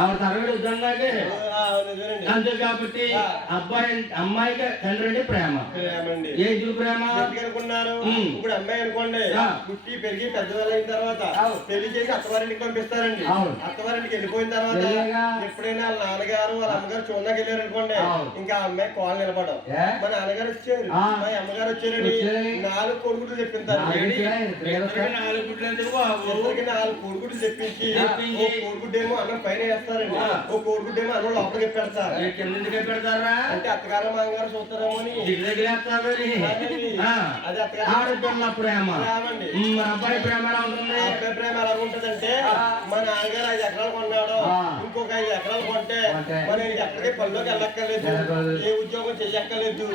ఆవిడ తరగతి వద్దన్నాకే అంతే కాబట్టి అమ్మాయికి తండ్రి అంటే ప్రేమ. ఏంటి ప్రేమ అనుకున్నారు? ఇప్పుడు అమ్మాయి అనుకోండి పుట్టి పెరిగి పెద్దవాళ్ళు అయిన తర్వాత పెళ్లి చేసి అత్తవారింటికి పంపిస్తారండి. అత్తవారింటికి వెళ్ళిపోయిన తర్వాత ఎప్పుడైనా వాళ్ళ నాన్నగారు వాళ్ళ అమ్మగారు చూడడానికి వెళ్ళారు అనుకోండి, ఇంకా అమ్మాయి కోళ్ళు నిలబడవు. మా నాన్నగారు వచ్చారు, మా అమ్మగారు వచ్చారని 4 కోడిగుడ్లు తెప్పిస్తారు. 4 కోడిగుడ్లు తెప్పించి కోడిగుడ్డేమో అన్నం పైన వేస్తారండి, ఓ కోడిగుడ్డేమో అన్నం లోపలికి పెడతారు. పెడతారా అంటే అత్తగారు మామగారు చూస్తారేమో అని అది ఆడపిల్ల ప్రేమ. అబ్బాయి ప్రేమ ఎలా ఉంటుంది? అబ్బాయి ప్రేమ ఎలా ఉంటదంటే, మా నాన్నగారు 5 ఎకరాలు కొన్నాడు, ఇంకొక 5 ఎకరాలు కొంటే మన ఎక్కడికి పనిలోకి వెళ్ళక్కర్లేదు, ఏ ఉద్యోగం చెయ్యక్కర్లేదు,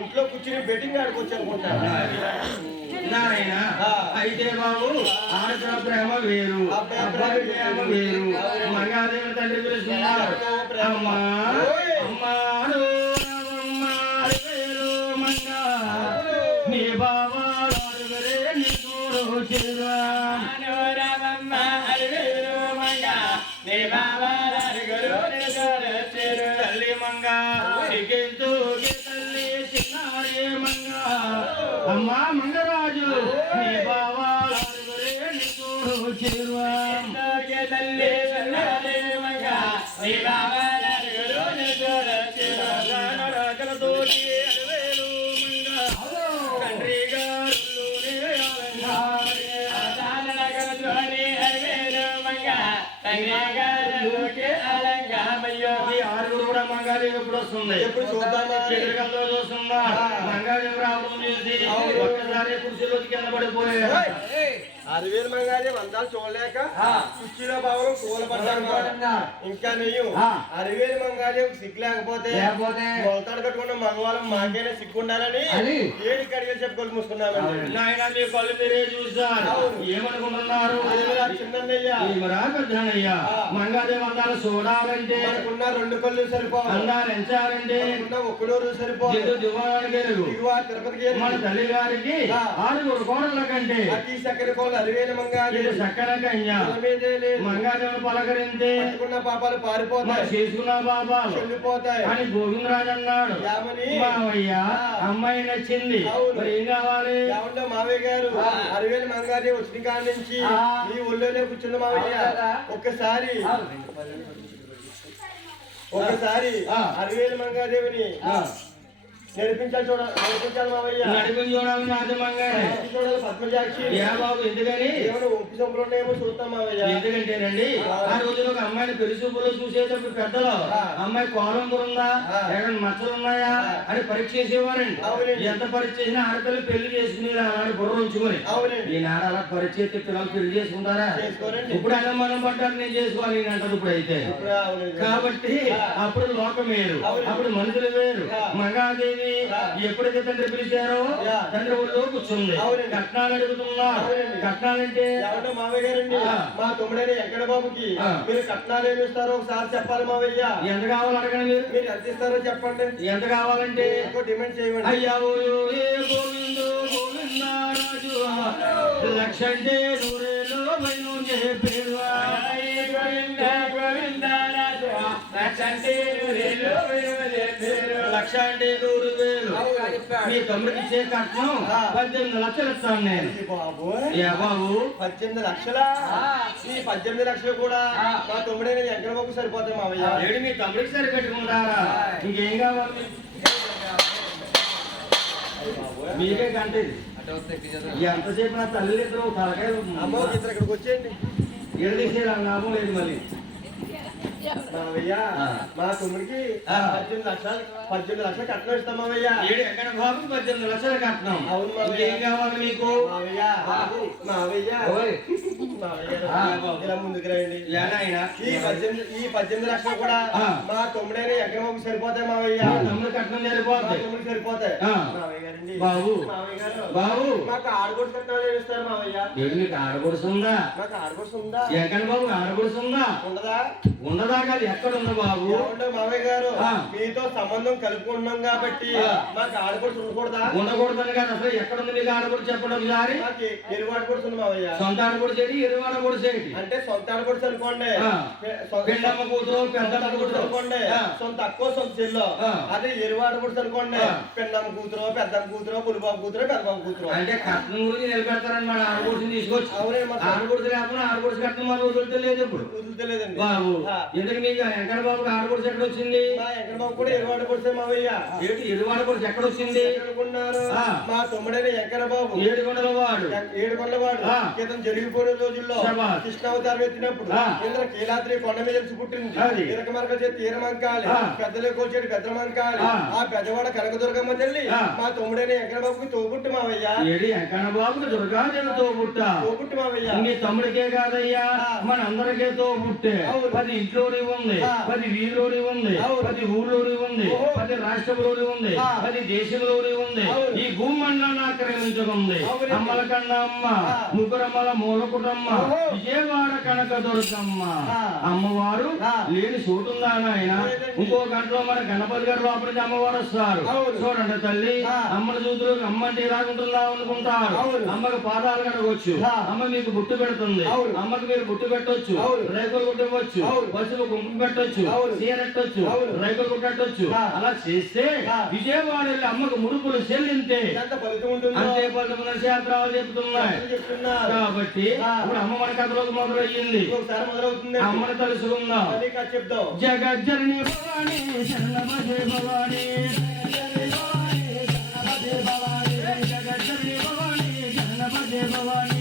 ఇంట్లో కూర్చుని బెట్టింగ్ ఆడుకోవచ్చు అనుకుంటారు. నారాయణ అయితే బాబు ఆడపిల్ల ప్రేమ వేరు, అబ్బాయి ప్రేమ వేరు. మంగాదేవి తండ్రి పిలుస్తున్నారు, అమ్మా అమ్మాడు మంగా నీ బాబా నీ చూడు తల్లి మంగా తల్లి చిన్నారే మంగా అమ్మా మంగరాజు నీ బాబా నీ చూడు చేరువా తల్లి చిన్నారే మంగా నీ బాబా తోటి అలవేలు మంగా తండ్రి గారు ఆరుగురు కూడా మంగాదేవి ఎప్పుడు వస్తుంది? ఎప్పుడు చూద్దామా? చంద్రకల్లో చూస్తుందా? మంగాదేవి రావడం చేసి ఒక్కసారి కుర్చీలోకి కింద పడిపోయారు. 6000 మంగాదేవి అందాలు చూడలేక కుర్చీలో భావం కూలపడ్డారు. ఇంకా నెయ్యం 6000 మంగాదేవి సిగ్గు లేకపోతే మొలతాడు కట్టుకున్న మగవాళ్ళం మాకైనా సిగ్గు ఉండాలని ఏడు కడిగలు చెప్పుకొని మూసుకున్నాము. నాయన మీ కళ్ళు మీరే చూసారు, ఏమనుకుంటున్నారు? పెద్దనయ్యా మంగాదేవి అందాలు చూడాలంటే మనకున్న 2 కళ్ళు సరిపోవు, అందాలు ఎంచాలంటే ఒక్క నోరు సరిపోదు. తిరుపతికి మన తల్లి గారికి 6 కోడళ్ళ కంటే చక్కని కోళ్ళు 6000 మంగాదేవి చక్కన కన్యా మంగాదేవి పలకరింతే పాపాలు పారిపోతాయి, చేసుకున్న పాపాలు చెల్లిపోతాయి అని గోవిందరాజు అన్నాడు. మావయ్య అమ్మాయి నచ్చింది, మరి ఏం కావాలి? మావయ్య గారు 6000 మంగాదేవి వచ్చిన కాడి నుంచి ఈ ఊళ్ళోనే కూర్చున్న మావయ్య ఒక్కసారి 6000 మంగాదేవిని నడిపించాలి మావయ్య. నడిపించి చూడాలి నాది మంగానే చూడాలి పద్మజాక్షి. బాబు ఎందుకని? ఏమైనా ఒప్పు సొంపులు ఉన్నాయేమో చూస్తాం మావయ్య. ఎందుకంటేనండి ఆ రోజులో ఒక అమ్మాయిని పెళ్లి చూపులో చూసేటప్పుడు పెద్దలు అమ్మాయి కోలం ఉందా, ఎక్కడ మచ్చలు ఉన్నాయా అని పరీక్ష చేసేవారండి. ఎంత పరీక్ష చేసినా ఆడపిల్ల పెళ్లి చేసుకుని అలాంటి బుర్ర ఉంచుకొని ఈనాడు అలా పరీక్ష చేస్తే పిల్లలు పెళ్లి చేసుకుంటారా? ఇప్పుడు అలా మనం పడ్డారు నేను చేసుకోవాలి అంటారు ఇప్పుడు అయితే. కాబట్టి అప్పుడు లోకం వేరు, అప్పుడు మనుషులు వేరు. మంగాదేవి ఎప్పుడైతే తండ్రి పిలిచారో తండ్రి ఊళ్ళో కూర్చుంది. కట్నాలు అడుగుతున్నా. కట్నాలంటే మావయ్య గారండి మా తమ్ముడైన వెంకట బాబుకి మీరు కట్నాలు ఏమి ఇస్తారో ఒకసారి చెప్పాలి మావయ్య. ఎంత కావాలి అడగండి, మీరు ఎంత ఇస్తారో చెప్పండి. ఎంత కావాలంటే డిమాండ్ చేయండి. అయ్యా గోవిందు గోవిందరాజు లక్ష అంటే 100 చెప్పేడు లక్ష అంటే 100,000. మీ తమ్ముడికి ఇచ్చే కట్నం 18 లక్షలు ఇస్తాను నేను. బాబు 18 లక్షలా? ఈ 18 లక్షలు కూడా మా తమ్ముడైన వెంకట బాబు సరిపోతాయి మావయ్య. ఏడు మీ తమ్ముడికి సరిపెట్టుకుంటారా? ఇంకేం కావాలి మీకే కంటే ఎంతసేపు నా తల్లి ఇద్దరు తలకాయ అమ్మో ఇక్కడికి వచ్చేయండి. ఏడు తీసే లాభం లేదు మళ్ళీ మావయ్య. మా తమ్ముడికి 18 లక్షలు కట్నం ఇస్తాం మావయ్య. ఎక్కడ బాబు 18 లక్షలు కట్నం. అవును మావయ్య. ఏం కావాలి మీకు? మావయ్య ఇలా ముందుకు రండి. ఈ 18 లక్షలు కూడా మా తమ్ముడైన ఎక్కడ సరిపోతాయి మావయ్య. తమ్ముడు కట్నం సరిపోతాయి. తమ్ముడు సరిపోతాయి మావయ్య గారండి. బాబు మావయ్య గారు బాబు మాకు ఆడగొడుసు కట్నాలు ఏమిస్తారు మావయ్య? మీకు ఆడగొడుసు ఉందా? మాకు ఆడగొడుసు ఉందా? ఎక్కడ బాబు ఆడగొడుసు ఉందా? ఉండదా? ఉండదా? సరదాగా ఎక్కడ ఉంది బాబు? ఏమంటే మామయ్య గారు మీతో సంబంధం కలుపుకుంటున్నాం కాబట్టి మాకు ఆడపడుచు ఉండకూడదా? ఉండకూడదని కాదు, అసలు ఎక్కడ ఉంది మీకు ఆడపడుచు చెప్పండి ఒకసారి. మాకు ఎరువు ఆడపడుచు ఉంది మామయ్య. సొంత ఆడపడుచు ఏంటి, ఎరువు ఆడపడుచు ఏంటి? అంటే సొంత ఆడపడుచు అనుకోండి, పెద్దమ్మ కూతురు పెద్ద కూతురు అనుకోండి, సొంత అక్కో సొంత చెల్లో. అదే ఎరువు ఆడపడుచు అనుకోండి, పెద్దమ్మ కూతురు పెద్దమ్మ కూతురు పులిబాబు కూతురు పెద్దమ్మ కూతురు. అంటే కట్నం గురించి నిలబెడతారన్నమాట. ఆడపడుచుని తీసుకొచ్చి ఆడపడుచు లేకపోతే ఆడపడుచు కట్నం మనం వదులుతలేదు ఇప్పుడు. వదులుతలేదండి బాబు. ఎందుకు మీకు వెంకట బాబుకి ఆడపడుచు ఎక్కడ వచ్చింది? మా వెంకట బాబు కూడా ఎరువు ఆడపడుచు మామయ్య. ఏంటి ఎరువు ఆడపడుచు ఎక్కడ వచ్చింది అనుకున్నారు? మా తమ్ముడైన వెంకట బాబు ఏడుకొండల వాడు క్రితం జరిగిపోయిన రోజుల్లో కృష్ణావతారం ఎత్తినప్పుడు ఇంద్ర కీలాద్రి కొండ మీద తెలిసి పుట్టింది. ఇరకమరక చేతి ఈరమంకాలి, పెద్దలు కోల్చేటి పెద్ద మంకాలి. ఆ పెద్దవాడ కనకదుర్గమ్మ తల్లి మా తమ్ముడైన వెంకట బాబుకి తోబుట్టు మావయ్య. ఏడి వెంకట బాబుకి దుర్గాదేవి తోబుట్టు మావయ్య. మీ తమ్ముడికే కాదయ్యా, మన అందరికీ తోబుట్టే. 10 ఇంట్లోని ఉంది, 10 వీధిలోని ఉంది, 10 ఊర్లోని ఉంది, 10 రాష్ట్రంలోని ఉంది, 10 దేశంలోని ఉంది. ఈ భూమండలాన్ని ఆక్రమించుకుంది. అమ్మల కన్నా అమ్మ, ముగ్గురమ్మల మూలకుటమ్మ, విజయవాడ కనక దుర్గమ్మ. అమ్మవారు లేని చోటుందా నాయన? ఇంకో గంటలో మన గణపతి గారి లోపలికి అమ్మవారు వస్తారు. చూడండి తల్లి, అమ్మని చూతులు అమ్మంటే ఇలాగుంటుందా అనుకుంటారు. అమ్మకి పాదాలు కడగొచ్చు, అమ్మ మీకు బుట్టు పెడుతుంది. అమ్మకి మీరు బుట్టు పెట్టొచ్చు, రేకులు కుట్టవచ్చు, పసుపు కుంకుమ పెట్టొచ్చు, చీరెట్టొచ్చు, రేకులు కుట్టొచ్చు. అలా చేస్తే విజయవాడ వెళ్ళి అమ్మకు ముడుపులు చెల్లింతే అంతే ఫలితం శాస్త్రాలు చెప్తున్నాయి. కాబట్టి ఇప్పుడు అమ్మ మన కథలోకి మొదలయ్యింది. అమ్మని తెలుసుకుందాం. జగజ్జనని భవాని శరణమజే భవాని, జగజ్జనని భవాని శరణమజే భవాని,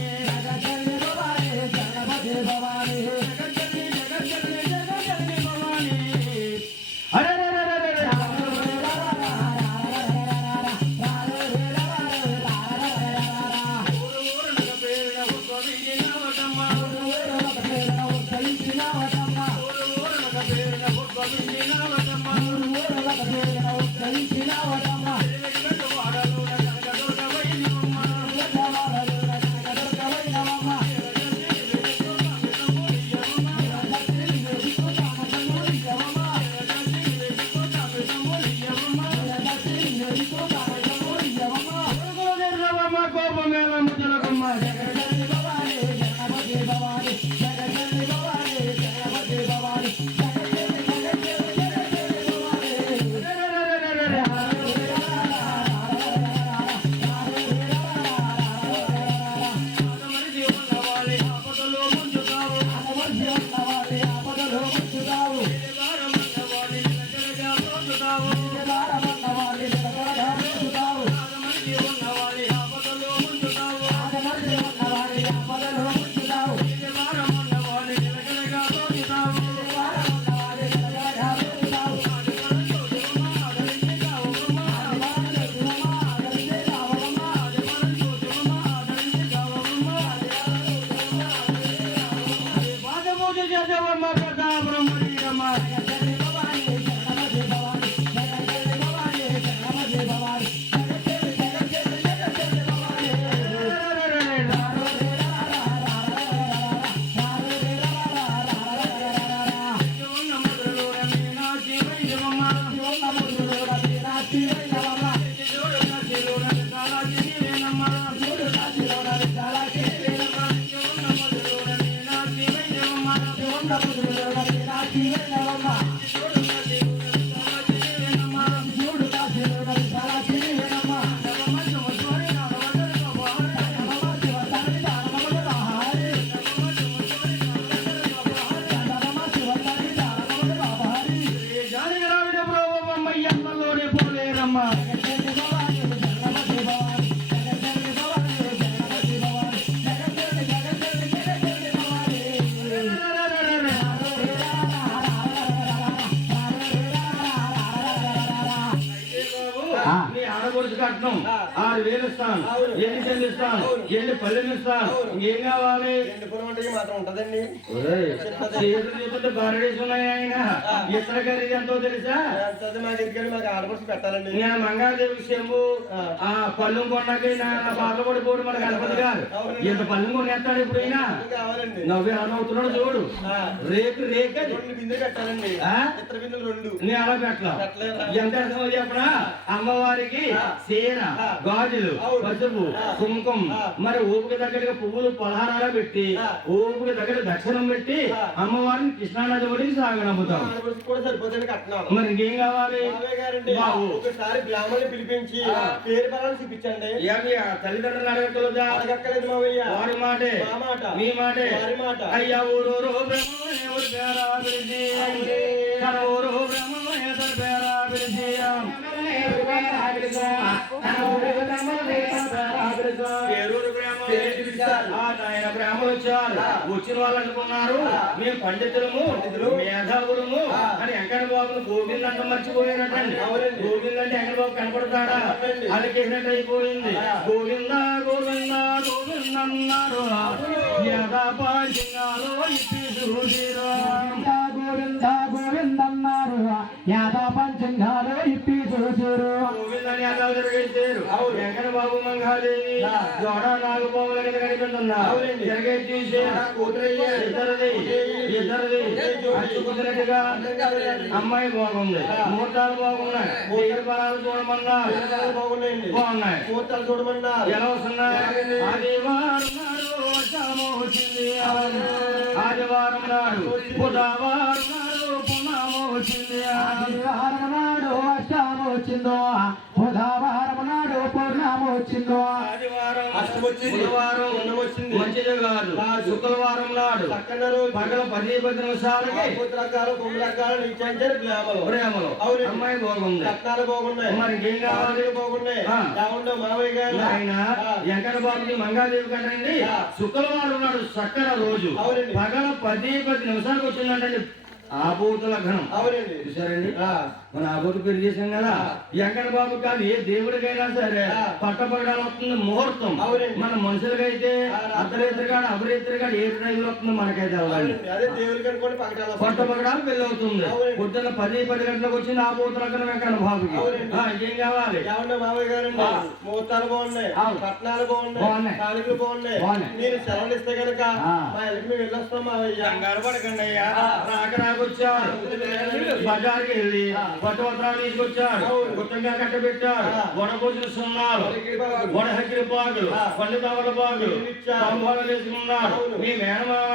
6,000 ఇస్తాను, ఎన్ని సెంట్లు ఇస్తాను, ఎన్ని పల్లెలు ఇస్తాను, ఇంకేం కావాలి? మాత్రం ఉంటదండి. చేతులు చూస్తుంటే బారడేసి ఉన్నాయి ఆయన. ఇతర ఖరీదు ఎంతో తెలుసా? మాకు ఆడపడుచు పెట్టాలండి. నేను మంగాదేవి శంభు ఆ పళ్ళు కొన్నాకి నా పాటలు పడిపోడు మన గణపతి గారు ఇంత పళ్ళు కొనేస్తాడు ఇప్పుడు అయినా కావాలండి. నవ్వు ఎలా అవుతున్నాడు చూడు. రేపు రేపు బిందెలు పెట్టాలండి. ఇతర బిందెలు 2 నేను అలా పెట్టలా. ఎంత అర్థం చెప్పనా? అమ్మవారికి చీర, గాజులు, పసుపు, కుంకుమ, మరి ఊపికి దగ్గరగా పువ్వులు పలహారాలు పెట్టి ఊపికి దగ్గర దక్షిణం పెట్టి అమ్మవారిని కృష్ణానది ఒడికి సాగనమ్ముతాం. కూడా సరిపోతుంది కట్నాలు. మరి ఇంకేం కావాలి? ఒకసారి బ్రాహ్మణుని పిలిపించి పేరు బలాన్ని చూపించండి. తల్లిదండ్రులు అడగక్కలేదా? అడగక్కలేదు మావయ్య. వారి మాటే మా మాట, మీ మాటే. వారి మాట. అయ్యా ఊరూరు ఊరు బ్రాహ్మణులు వచ్చారు. వచ్చిన వాళ్ళు అనుకున్నారు మేము పండితులము మేధావులము అని వెంకట బాబును గోవింద్ అంటే మర్చిపోయారటండి. గోవింద్ అంటే వెంకట బాబు కనపడతాడా? అలికేసినట్టు అయిపోయింది. గోవింద గోవింద గోవింద అన్నారు. గోవింద గోవింద అన్నారు. యాదా పంచంగారు ఇప్పి చూసారు. గోవిందని అన్నాలు తిరగేశారు. వెంకట బాబు మంగాదేవి జోడ నాగబాబుల కింద కనిపిస్తున్నారు. తిరగేసి చూసారు. ఇద్దరిది అచ్చుకుతున్నట్టుగా అమ్మాయి బాగుంది. ముహూర్తాలు బాగున్నాయి. పేరు బలాలు చూడమన్నారు. బాగున్నాయి. ముహూర్తాలు చూడమన్నారు. ఎలా వస్తున్నాయి? ఆదివారం నాడు బుధవారం నాడు పునామో వచ్చింది. ఆదివారం నాడు అష్టమి వచ్చిందో, బుధవారం నాడు పూర్ణము వచ్చిందో. ఆదివారం బుధవారం మంచిది కాదు. శుక్రవారం నాడు పగల 10 నిమిషాలకి ప్రేమలో అమ్మాయి బాగుంది. కట్నాలు బాగున్నాయి. మరి ఇంకేం కావాలి? బాగున్నాయి. మావయ్య గారు ఆయన వెంకట బాబుకి మంగాదేవి కదండి. శుక్రవారం నాడు చక్కర రోజు పగల 10 నిమిషాలకు వచ్చిందంటండి ఆబోతు లగ్నం. అవునండి. చూసారండి మన ఆబోతు పెళ్లి చేసాం కదా. వెంకట బాబు కాదు ఏ దేవుడికైనా సరే పట్టపగడాలు వస్తుంది ముహూర్తం. మన మనుషులకైతే అర్ధరేత్రిగాడు అపరేత్రిగాడు ఏ టైంలో వస్తుంది మనకైతే అవ్వాలి. పట్టపగడాలు పెళ్లి అవుతుంది. పొద్దున్న 10 గంటలకు వచ్చింది ఆబోతు లగ్నం వెంకట బాబుకి. ఇంకేం కావాలి? మావయ్య గారు ముహూర్తాలు బాగున్నాయి, పట్నాలు బాగున్నాయి, కానుకలు బాగున్నాయి. మీరు సెలవులు ఇస్తే కనుక మా ఇళ్ళకి మేము వెళ్ళొస్తాం మావయ్య. కంగారు పడకండి అయ్యా. రాకొచ్చారు. బజార్కి వెళ్ళి పట్టుపత్రాలు తీసుకొచ్చారు. గుట్టంగా కట్టబెట్టారు. వడపోసిన సున్నాలు, వడహక్కిరి పాకులు, పండు తమల పాకులు, స్తంభాలు వేసుకున్నారు. మీ మేనమామ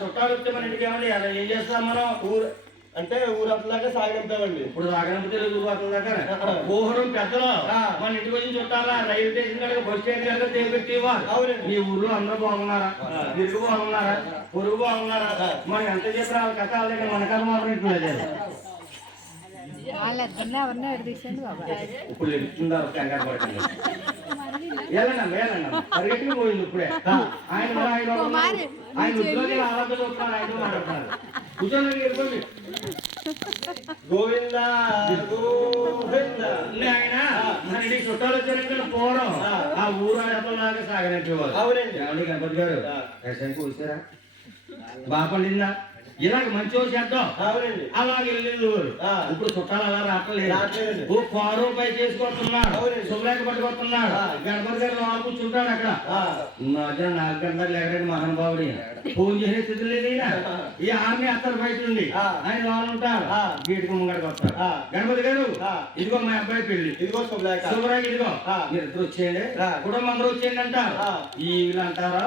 చుట్టాలు వస్తే మన ఇంటికి ఏమండి అలా ఏం చేస్తాం మనం? అంటే ఊరట్లాగా సాగంతామండి. ఇప్పుడు సాగనంపతే ఊరు ఊహరం పెద్దలు మన ఇంటికి వచ్చి చుట్టాలా రైలు స్టేషన్ కనుక బస్ స్టాండ్ కనుక తేపెట్టేవా? మీ ఊర్లో అందరూ బాగున్నారా? తిరుగు బాగున్నారా? పొరుగు బాగున్నారా? మనం ఎంత చెప్పినా వాళ్ళ కథ వాళ్ళ దగ్గర మన కథ మాత్రం ఇట్లేదు. ఇప్పుడు ఎడుతున్నారు కంగారు పడకండి. వెళ్ళండి వెళ్ళండి పరిగెట్టుకు పోయింది ఇప్పుడే. ఆయన ఆయన ఉద్యోగి ఆరాధన చూస్తున్నారు. ఆయన మాట్లాడుతున్నారు. కూర్చోండి వెళ్ళిపోండి. గోవింద గోవింద ఆయన మన ఇంటికి చుట్టాలు వచ్చారంటే పోవడం ఆ ఊరాడలాగా సాగనంపేవారు. అవునండి. ఏమండి గణపతి గారు రేషన్ కూర్చారా? బాగా పండిందా? ఇలాగ మంచి చేద్దాం. అవునండి. అలాగే వెళ్ళేది ఊరు. ఇప్పుడు చుట్టాలు అలా రావట్లేదు. ఓ కారు పైకి వేసుకొస్తున్నాడు. శుభ్రేఖ పట్టుకొస్తున్నాడు. గణపతి గారు లోపల కూర్చుంటాడు అక్కడ. మధ్యాహ్నం 4 గంటలకు ఎగరండి మహానుభావుడి. ఫోన్ చేసే స్థితి లేదు. ఈ ఆర్మీ అత్తరు బయట ఉండి ఆయన వాళ్ళు ఉంటారు. గేటుకు ముంగడికి వస్తారు. గణపతి గారు ఇదిగో మా అబ్బాయి పెళ్లి, ఇదిగో శుభ్రేఖ, ఇదిగో మీరు ఇద్దరు వచ్చేయండి, కుటుంబం అందరూ వచ్చేయండి అంటారు. వీళ్ళు అంటారా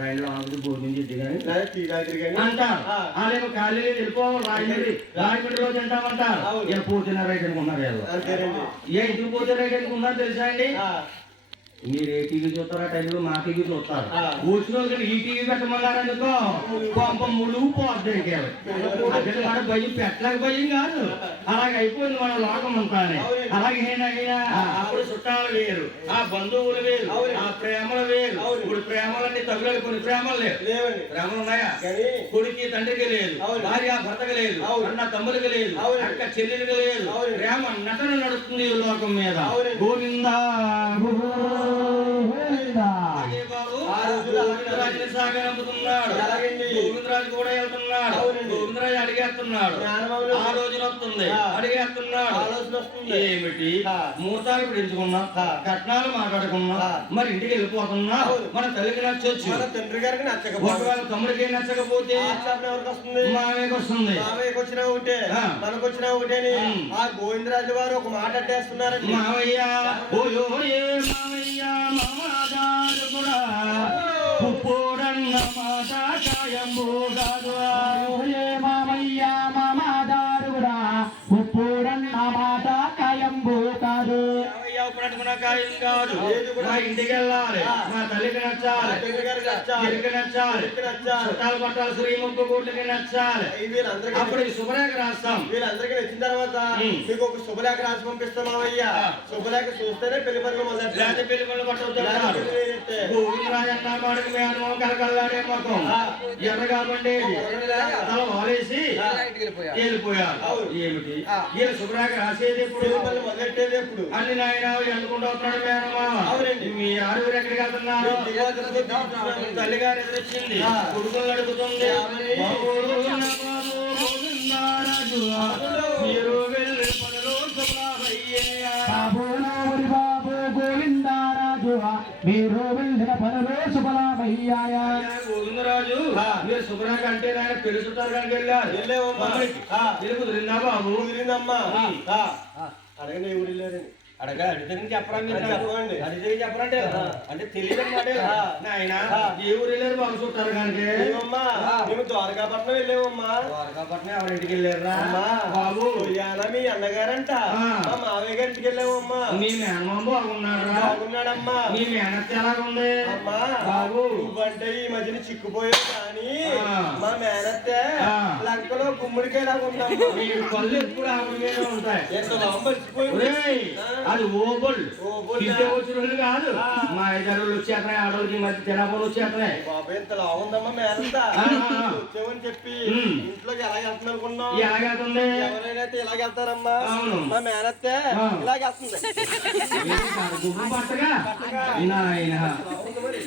రైల్లో ఆంధ్ర భోజనం చేద్ది కానీ అంటారు. వాళ్ళేమో ఖాళీ వెళ్ళిపోవాలి. రాజమండ్రి రోజు అంటామంటారు. ఇలా పోతున్న రైట్ అనుకున్నారు. ఏ ఇంటికి పోతే రైట్ అనుకున్నారు తెలుసా అండి? మీరు ఏ టీవీ చూస్తారా టైంలో మా టీవీ చూస్తారు వచ్చిన వాళ్ళకి ఈ టీవీ పెట్టమన్నారనుకో కొంప ములుగు పోద్ది అక్కడ మన భయం పెట్టలేక భయం కాదు అలాగే అయిపోయింది మన లోకం అంతానే అలాగే ఏనాగైనా అప్పుడు చుట్టాలు వేరు ఆ బంధువులు వేరు ఆ ప్రేమలు వేరు ఇప్పుడు ప్రేమలన్నీ తగులేదు కొన్ని ప్రేమలు లేవు ప్రేమలు ఉన్నాయా కొడుకి తండ్రికి లేదు భార్య భర్తకి లేదు అన్న తమ్ముడికి లేదు అక్క చెల్లెలికి లేదు ప్రేమ నటన నడుస్తుంది ఈ లోకం మీద గోవిందా గోవిందరాజు కూడా వెళ్తున్నాడు గోవిందరాజు అడిగేస్తున్నాడు ఆ రోజున వస్తుంది అడిగేస్తున్నాడు ఏమిటి మూతాలు పిడించుకున్నాం కట్నాలు మాట్లాడుకున్నాం మరి ఇంటికి వెళ్ళిపోతున్నా మన తల్లికి నచ్చొచ్చు మన తండ్రి గారికి నచ్చకపోతే తమ్ముడికి నచ్చకపోతే ఎవరికి వస్తుంది మామయ్యకి వస్తుంది మామయ్యకి వచ్చినా ఒకటే మనకు వచ్చినా ఒకటేని ఆ గోవిందరాజు వారు ఒక మాట అడ్డేస్తున్నారండి మామయ్య ఓయో ఏ మామయ్య మామగారు కూడా పుప్పుడన్న మాట కాయంబు కాదు ఏ మామయ్య మామగారు కూడా పుప్పుడన్న మాట కాయంబు కాదు కాయం కాదు మా ఇంటికి వెళ్ళాలి మా తల్లికి నచ్చాలి తిరిగి నచ్చాలి చుట్టాలు పట్టాలి శ్రీముఖ కోట్లకి నచ్చాలి అప్పుడు శుభలేఖ రాస్తాం వీళ్ళందరికీ నచ్చిన తర్వాత మీకు ఒక శుభలేఖ రాసి పంపిస్తాం మామయ్య శుభలేఖ చూస్తేనే పెళ్లి పనులు మొదలు పెళ్లి పనులు పట్టుకుంటారు గోవిందరాజు అన్న మాటకి మీ అనుభవం కలగల్లాడే మొత్తం ఎర్ర కాబట్టి తల వాలేసి వెళ్ళిపోయారు ఏమిటి వీళ్ళు శుభలేఖ రాసేది ఎప్పుడు మొదలెట్టేది ఎప్పుడు అన్ని నాయన ఎందుకుంటూ వస్తున్నాడు మేనమామ మీ ఆరుగురు ఎక్కడికి వెళ్తున్నారు తల్లిగారు ఎదురొచ్చింది కొడుకులు అడుగుతుంది మీరు వెళ్ళి పనులు బాబు గోవిందరాజు మీరు వెళ్ళిన పనులు శుభలామయ్యాయా గోవిందరాజు మీరు శుభ్రంగా అంటే ఆయన పెళ్లి చుట్టాలు కనుక వెళ్ళారు కుదిరిందా బాబు కుదిరిందమ్మా అడగండి ఊరి లేదండి అడిగితే చెప్పరా చెప్పండి అడిగితే చెప్పరంటే అంటే తెలియదు ఆయన ఏ ఊరు వెళ్ళారు బాబు చుట్టారు కనుక మేము ద్వారకాపట్నం వెళ్ళామమ్మా ద్వారకాపట్నం ఎవరింటికి వెళ్ళారా బాబు మీ అన్నగారంట మా మావయ్య గారింటికి వెళ్ళామమ్మా మీ మేనమామ బాగున్నారా బాగున్నాడమ్మా మీ మేనత్త ఎలాగుంది అమ్మా బాబు నువ్వంటే ఈ మధ్యన చిక్కుపోయావు కానీ మా మేనత్త లంకలో గుమ్మడికాయలాగుందమ్మా పళ్ళు ఎప్పుడు ఆవిడ మీద ఉంటాయి ఎంత మర్చిపోయి అది ఓబుల్ తింటే వచ్చిన వాళ్ళు కాదు మా ఐదారు వచ్చేస్తున్నాయి ఆడవాళ్ళకి మధ్య తెలపలు వచ్చేస్తున్నాయి బాబు ఎంత లావుందమ్మా మేనంతా వచ్చామని చెప్పి ఇంట్లోకి ఎలాగెళ్తుంది అనుకున్నాం ఎలాగెళ్తుంది ఎవరైనా ఇలాగెళ్తారమ్మా అవును మా మేనత్తే ఇలాగెళ్తుంది గుబ్బు పట్టగా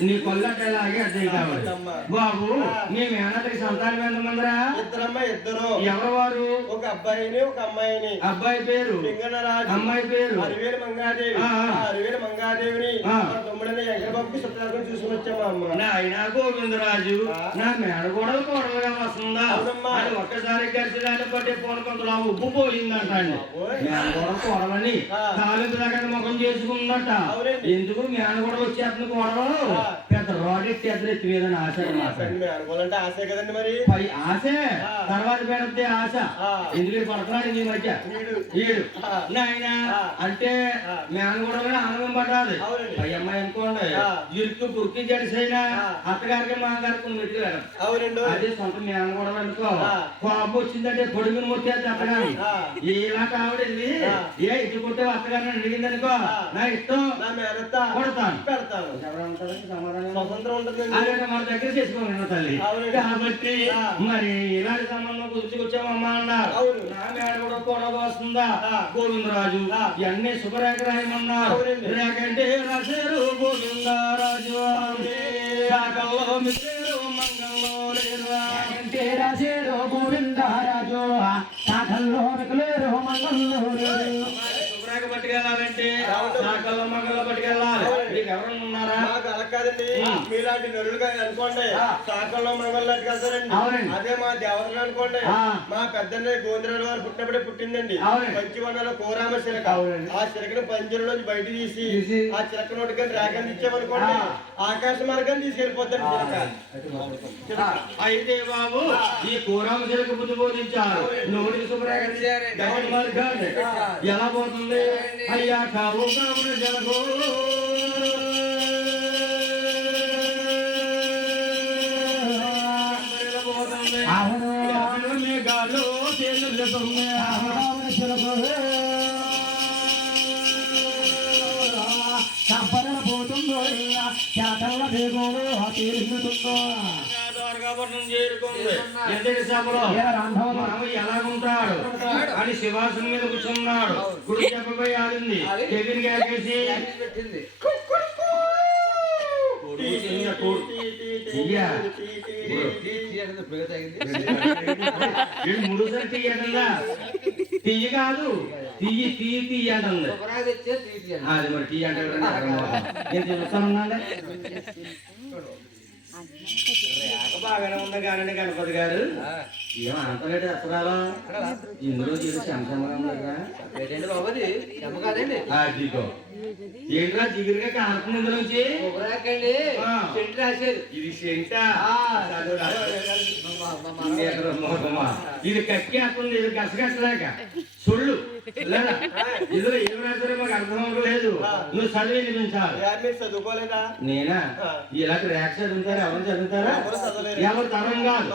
నీ కొల్లట ఇలాగే అర్థం కావాలి బాబు మీ మేనత్తకి సంతానం ఎంతమందిరా ఇద్దరమ్మా ఇద్దరు ఎవరు వారు ఒక అబ్బాయిని ఒక అమ్మాయిని అబ్బాయి పేరు లింగనరాజు అమ్మాయి పేరు అరివేలు మంగాదేవి అరివేలు మంగాదేవిని తమ్ముడని వెంకటబాబుకి సత్యాగ్రహం చూసుకుని వచ్చామా అమ్మ నాయన గోవిందరాజు నా మేనగోడలు కోడలుగా వస్తుందా అని ఒక్కసారి కలిసి దాన్ని బట్టి పోను కొంతలా ఉప్పు పోయిందంట అండి మేనగోడలు కోడలని కాలు దగ్గర ముఖం చేసుకున్నట్ట ఎందుకు మేనగోడలు వచ్చేస్తుంది కోడలు పెద్ద రాడెట్టి ఎదురెత్తి మీదని ఆశ మేనగోడంటే ఆశే కదండి మరి ఆశే తర్వాత పెడితే ఆశ ఎందుకు పడుతున్నాడు నీ మధ్య ఏడు నాయన అంటే మేనగోడలు ఆనందం పడాలి పై అమ్మాయి అనుకోండి ఇరుకు పురికి జడిసైనా అత్తగారికి మా గారికి మెట్టుకెళ్ళాడు అవునండి అదే సొంత మేనగోడలు అనుకో కోపం వచ్చిందంటే పొడుగుని ముట్టేది అత్తగారి ఇలా కావడింది ఏ ఇటు కొట్టే అత్తగారిని అడిగింది అనుకో నా ఇష్టం నా మేనత్త కొడతాను పెడతాను స్వతంత్రం ఉంటుంది అదే మన దగ్గర చేసుకోమన్న తల్లి కాబట్టి మరి ఇలాంటి సంబంధం కుదుర్చుకొచ్చామమ్మా అన్నారు నా మేనగోడ కూడా వస్తుందా గోవిందరాజు ఇవన్నీ శుభరేఖ రాయమన్నారు రేఖంటే రాశారు గోవిందరాజు శాఖల్లో మిత్రులు మంగళంలో అంటే రాసేరు గోవిందరాజు శాఖల్లో మిగులేరు మంగళంలో శుభ్రేఖ పట్టుకెళ్ళాలంటే శాఖల్లో మంగళంలో పట్టుకెళ్ళాలి మీకు ఎవరన్నా ఉన్నారా మాకు అలా కాదండి మీలాంటి నరులుగా అనుకోండి శాఖల్లో మంగళంలో వెళ్తారండి అదే మా దేవతలు అనుకోండి మా పెద్ద గోవిందరాజు వారు పుట్టినప్పుడే పుట్టిందండి పంచివనాల కోరామ చిలక ఆ చిలకను పంజరంలోంచి బయట తీసి ఆ చిలక నోటికి రేఖను ఇచ్చామనుకోండి ఆకాశ మార్గాన్ని తీసుకెళ్ళిపోతాడు చిలక అయితే బాబు ఈ కోరామ చిలక బుద్ధి బోధించారు నోటికి శుభ్రేఖ మార్గాన్ని ఎలా పోతుంది అయ్యా కావు జనకు చెల్లుతుంది సంపదన పోతుందో చేతల బేగోడు తీరుతుందో ద్వారకాపట్నం చేరుకుంది ఎందుకు సభలో మామయ్య ఎలాగుంటాడు అని శివాసనం మీద కూర్చున్నాడు గుడి చెప్పపై ఆడింది దగ్గరికి ఆకేసి ముడుసరి తీయటంగా తీయ కాదు తీయి తీయి తీయటంది అది మరి టీ అంటే నేను చూస్తానున్నాండి బాగానే ఉంది కానీ గణపతి గారు ఏం అంతలేడు అసరాలో ఇందులో చేసి శంసంగా ఏంట్రా జిగురుగా కాలుతుంది ఇందులోంచి ఇది సెంట ఇది కక్కి వస్తుంది ఇది గసగసలేక సొళ్ళు లేదా ఇందులో ఏం రాశారో మాకు అర్థం అవ్వలేదు నువ్వు చదివి వినిపించాలి చదువుకోలేదా నేనా ఇలాంటి ర్యాక్ చదువుతారా ఎవరు చదువుతారా ఎవరు తరం కాదు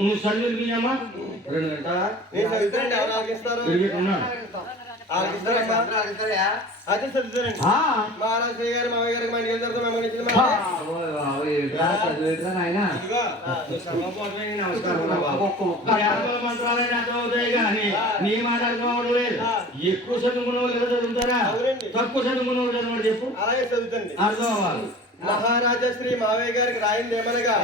నువ్వు చదువు వినిపించమ్మా 2 గంటల అదే చదువుతారండి మహారాజు గారు మామయ్య గారికి మన ఇంటికి వెళ్తారు మమ్మల్ని ఇచ్చింది నీ మాట అర్థం అవ్వడం లేదు ఎక్కువ చదువుకున్న వాళ్ళు ఎలా చదువుతారా తక్కువ చదువుకున్న వాళ్ళు చదవమని చెప్పు అలాగే చదువుతండి అర్థం అవ్వాలి మహారాజా శ్రీ మావయ్య గారికి రాయింది ఏమనగా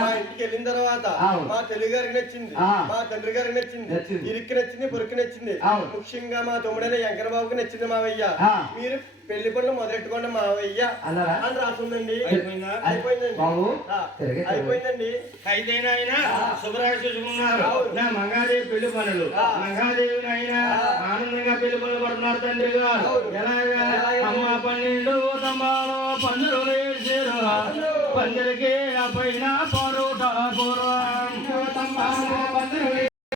మా ఇంటికి వెళ్ళిన తర్వాత మా తెలుగు గారికి నచ్చింది మా తండ్రి గారికి నచ్చింది ఇరికి నచ్చింది పొరికి నచ్చింది ముఖ్యంగా మా తమ్ముడైన వెంకట బాబుకి నచ్చింది మావయ్య మీరు పెళ్లి పనులు మొదలెట్టుకోండి మావయ్య అని రాసుందండి అయిపోయిందండి అయితేనా ఆయన శుభరాశి చూసుకున్నారు నా మంగాదేవి పెళ్లి పనులు మంగాదేవి అయినా ఆనందంగా పెళ్లి పనులు పడుతున్నారు తండ్రి గారు ఎలాగా అమ్మ 12 తంబాలో పందులు వేసారు పందిరికి పైన పరోటా కూర